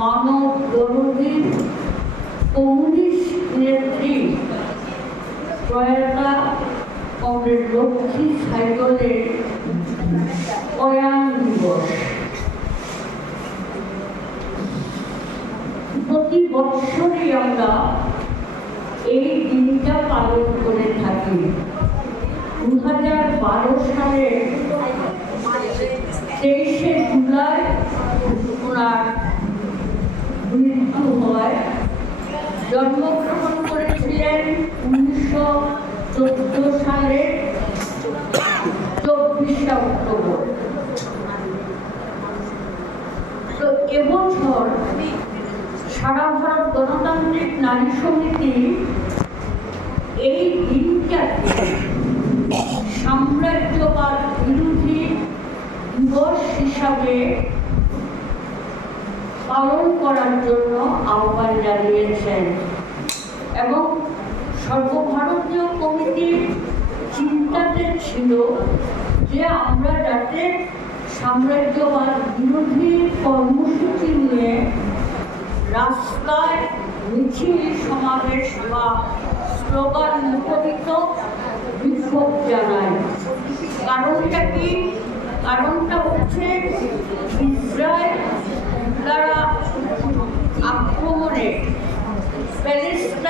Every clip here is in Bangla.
মানব দরদী কমিউনিস্ট নেত্রী, প্রয়াতা কমরেড লক্ষ্মী সাইকেলের প্রয়াণ দিবস। প্রতি বছরই আমরা এই দিনটা পালন করে থাকি। দু হাজার বারো সালের তেইশে ওনার মৃত্যু হয় জন্মগ্রহণ করেছিলেন উনিশশো চোদ্দ সালের চব্বিশে অক্টোবর। তো এবছর সারা ভারত গণতান্ত্রিক নারী সমিতি এই দিনটাকে সাম্রাজ্যবাদ বিরোধী দিবস হিসাবে পালন করার জন্য আহ্বান জানিয়েছেন। এবং সর্বভারতীয় কমিটির চিন্তাতে ছিল যে আমরা যাতে সাম্রাজ্যবাদ বিরোধী কর্মসূচি নিয়ে রাস্তায় মিছিল সমাবেশ বা স্লোগান মুখরিত বিক্ষোভ জানায়। কারণটা কি? কারণটা হচ্ছে ইসরায়েল দ্বারা আক্রমণে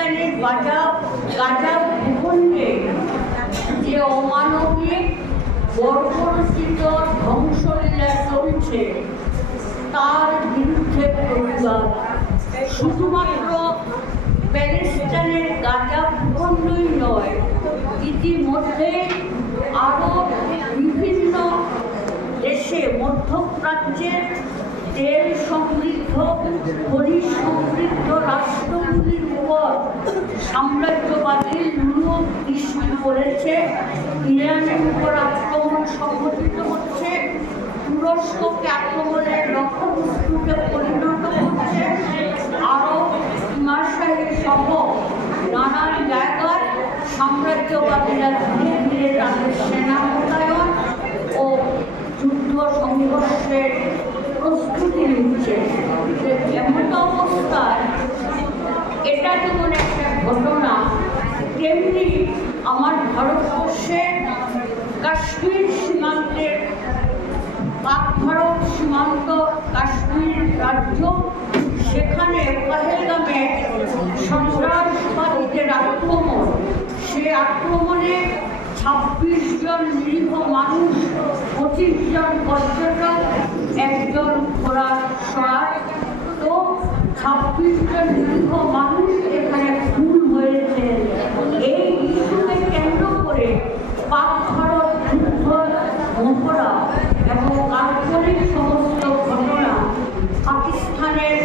প্যালেস্টাইনের গাজা গাজা ভূখণ্ডে যে অমানবিক বর্বরচিত ধ্বংসলীলা চলছে, তার বিরুদ্ধে প্রতিবাদ। শুধুমাত্র প্যালেস্টাইনের গাজা ভূখণ্ডই নয়, ইতিমধ্যে আরও বিভিন্ন দেশে, মধ্যপ্রাচ্যের তেল সমৃদ্ধ রাষ্ট্রগুলির উপর সাম্রাজ্যবাদী লুলুপ দৃষ্টি করেছে ইরানের উপর আক্রমণ হচ্ছে, তুরস্ককে আক্রমণের লক্ষ্যবস্তুতে পরিণত নানান জায়গায় সাম্রাজ্যবাদীরা ধীরে ধীরে তাদের সেনা মোতায়েন ও যুদ্ধ সংঘর্ষের প্রস্তুতি নিচ্ছে। এমন অবস্থায় এটা যেমন একটা ঘটনা। তেমনি আমার ভারতবর্ষে কাশ্মীর সীমান্তের পাক সীমান্ত কাশ্মীর রাজ্য, সেখানে পহেলগামে সন্ত্রাসবাদীদের আক্রমণ। সে আক্রমণে ছাব্বিশ জন নিরীহ মানুষ, পঁচিশ জন পর্যটক একজন ঘোড়ার সার। তো ছাব্বিশ জন নিরীহ মানুষ এখানে খুন হয়েছে। এই ইস্যুকে কেন্দ্র করে পাক ভারত যুদ্ধ, মহড়া এবং কাল্পনিক সমস্ত ঘটনা পাকিস্তানের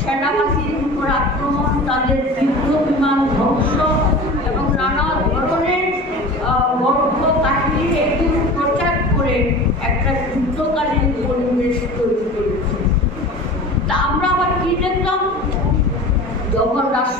সেনাবাহিনীর উপর আক্রমণ তাদের